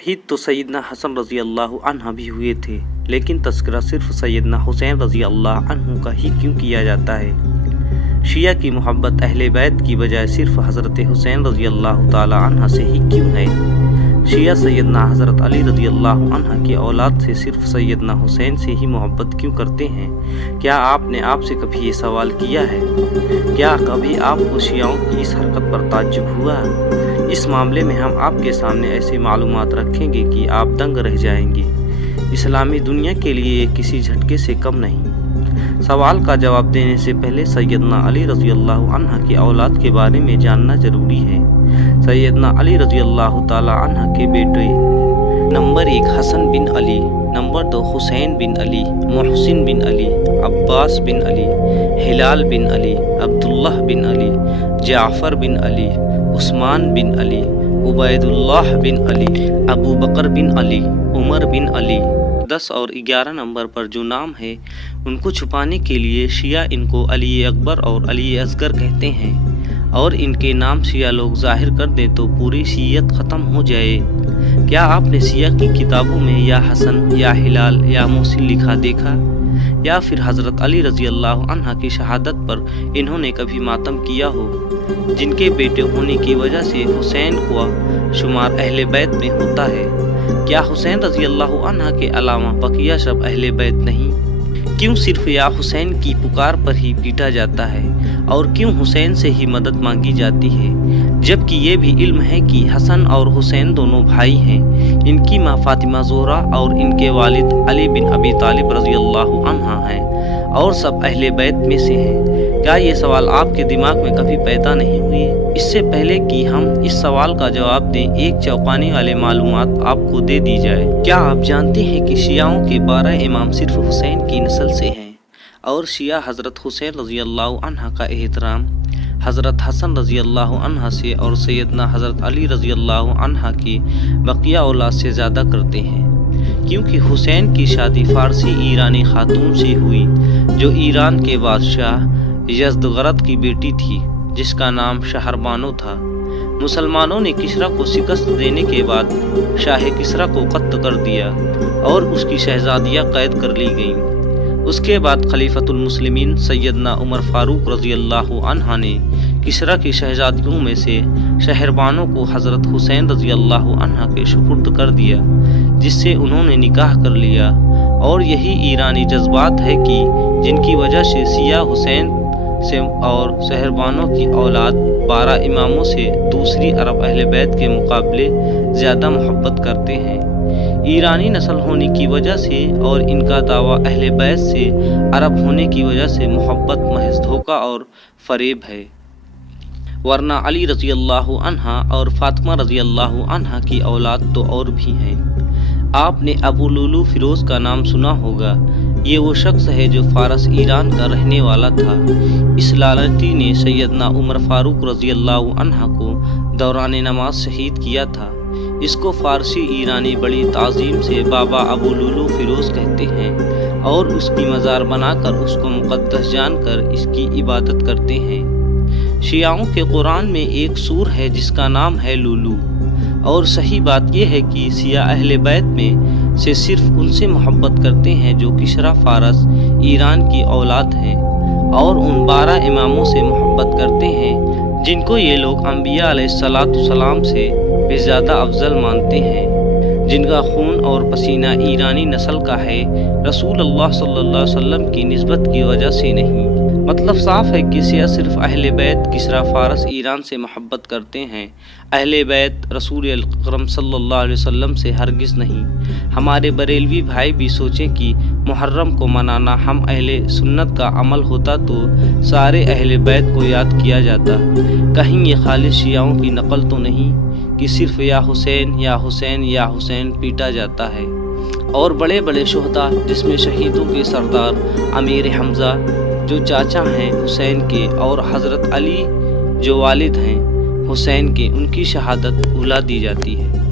शहीद तो सैयदना हसन रज़ी अल्लाह अन्हा भी हुए थे, लेकिन तज़किरा सिर्फ सैयदना हुसैन रज़ी अल्लाह अन्हु का ही क्यों किया जाता है? शिया की मोहब्बत अहले बैत की बजाय सिर्फ हज़रत हुसैन रज़ी अल्लाह ताला अन्हा से ही क्यों है? शिया सैयदना हज़रत अली रज़ी अल्लाह अन्हा की औलाद से सिर्फ सैयदना हुसैन से ही मोहब्बत क्यों करते हैं? क्या आपने आपसे कभी ये सवाल किया है? क्या कभी आपको शियाओं की इस हरकत पर ताज्जुब हुआ? इस मामले में हम आपके सामने ऐसी मालूमात रखेंगे कि आप दंग रह जाएंगे। इस्लामी दुनिया के लिए किसी झटके से कम नहीं। सवाल का जवाब देने से पहले सैयदना अली रज़ी अल्लाह अन्हा की औलाद के बारे में जानना जरूरी है। सैयदना अली रज़ी अल्लाह ताला अन्हा के बेटे नंबर 1 हसन बिन अली, नंबर 2 हुसैन बिन अली, मोहसिन बिन अली, अब्बास बिन अली, हिलाल बिन अली, अब्दुल्लाह बिन अली, जाफ़र बिन अली, उस्मान बिन अली, उबैदुल्लाह बिन अली, अबू बकर बिन अली, उमर बिन अली। 10 और 11 नंबर पर जो नाम है उनको छुपाने के लिए शिया इनको अली अकबर और अली असगर कहते हैं, और इनके नाम शिया लोग जाहिर कर दें तो पूरी शियत ख़त्म हो जाए। क्या आपने शिया की किताबों में या हसन या हिलाल या मोहसिन लिखा देखा? या फिर हज़रत अली रज़ी अल्लाह अन्हा की शहादत पर इन्होंने कभी मातम किया हो? जिनके बेटे होने की वजह से हुसैन का शुमार अहले बैत में होता है। क्या हुसैन रज़ी अल्लाह अन्हा के अलावा बकिया सब अहले बैत नहीं? क्यों सिर्फ या हुसैन की पुकार पर ही पीटा जाता है, और क्यों हुसैन से ही मदद मांगी जाती है, जबकि ये भी इल्म है कि हसन और हुसैन दोनों भाई हैं। इनकी माँ फातिमा ज़ोहरा और इनके वालिद अली बिन अबी तालिब रज़ी अल्लाह अन्हा हैं, और सब अहले बैत में से हैं। क्या ये सवाल आपके दिमाग में कभी पैदा नहीं हुए? इससे पहले कि हम इस सवाल का जवाब दें, एक चौंकाने वाले मालूमात आपको दे दी जाए। क्या आप जानते हैं कि शियाओं के 12 इमाम सिर्फ हुसैन की नस्ल से हैं, और शिया हज़रत हुसैन रज़ी अल्लाह अन्हा का एहतराम हज़रत हसन रज़ी अल्लाह अन्हा से और सैयदना हज़रत अली रज़ी अल्लाह अन्हा की बकिया औलाद से ज़्यादा करते हैं? क्योंकि हुसैन की शादी फ़ारसी ईरानी खातून से हुई, जो ईरान के बादशाह यज़दगरद की बेटी थी, जिसका नाम शहरबानो था। मुसलमानों ने किस्रा को शिकस्त देने के बाद शाह किस्रा को कत्ल कर दिया और उसकी शहजादियाँ कैद कर ली गईं। उसके बाद खलीफतुल मुस्लिमीन सैयदना उमर फारूक रज़ी अल्लाह अन्हा ने किस्रा की शहजादियों में से शहरबानो को हज़रत हुसैन रज़ी अल्लाह अन्हा के सुपुर्द कर दिया, जिससे उन्होंने निकाह कर लिया। और यही ईरानी जज्बात है कि जिनकी वजह से शिया हुसैन से और शहरबानो की औलाद 12 इमामों से दूसरी अरब अहले बैत के मुकाबले ज़्यादा मोहब्बत करते हैं। ईरानी नस्ल होने की वजह से और इनका दावा अहले बैत से अरब होने की वजह से मोहब्बत महज धोखा और फरेब है, वरना अली रज़ी अल्लाह अन्हा और फातिमा रज़ी अल्लाह अन्हा की औलाद तो और भी हैं। आपने अबू लुलू फिरोज़ का नाम सुना होगा। ये वो शख्स है जो फ़ारस ईरान का रहने वाला था। इस लालची ने सैयदना उमर फारूक रज़ी अल्लाह अन्हा को दौरान नमाज शहीद किया था। इसको फ़ारसी ईरानी बड़ी ताज़ीम से बाबा अबू लुलू फिरोज़ कहते हैं, और उसकी मज़ार बनाकर उसको मुक़द्दस जानकर इसकी इबादत करते हैं। शियाओं के कुरान में एक सूर है जिसका नाम है लुलू, और सही बात यह है कि शिया अहले बैत में से सिर्फ उनसे मोहब्बत करते हैं जो किस्रा फ़ारस ईरान की औलाद हैं, और उन 12 इमामों से मोहब्बत करते हैं जिनको ये लोग अंबिया अलैहिस्सलाम से भी ज़्यादा अफजल मानते हैं, जिनका खून और पसीना ईरानी नस्ल का है, रसूल अल्लाह सल्लल्लाहु अलैहि वसल्लम की निस्बत की वजह से नहीं। मतलब साफ है कि शिया सिर्फ अहले बैत किस्रा फ़ारस ईरान से मोहब्बत करते हैं, अहले बैत रसूल अकरम सल्लल्लाहु अलैहि वसल्लम से हरगिज़ नहीं। हमारे बरेलवी भाई भी सोचें कि मुहर्रम को मनाना हम अहले सुन्नत का अमल होता तो सारे अहले बैत को याद किया जाता। कहीं ये खालिद शियाओं की नकल तो नहीं कि सिर्फ या हुसैन या हुसैन या हुसैन पीटा जाता है। और बड़े बड़े शुहदा जिसमें शहीदों के सरदार अमीर हमज़ा जो चाचा हैं हुसैन के, और हज़रत अली जो वालिद हैं हुसैन के, उनकी शहादत भुला दी जाती है।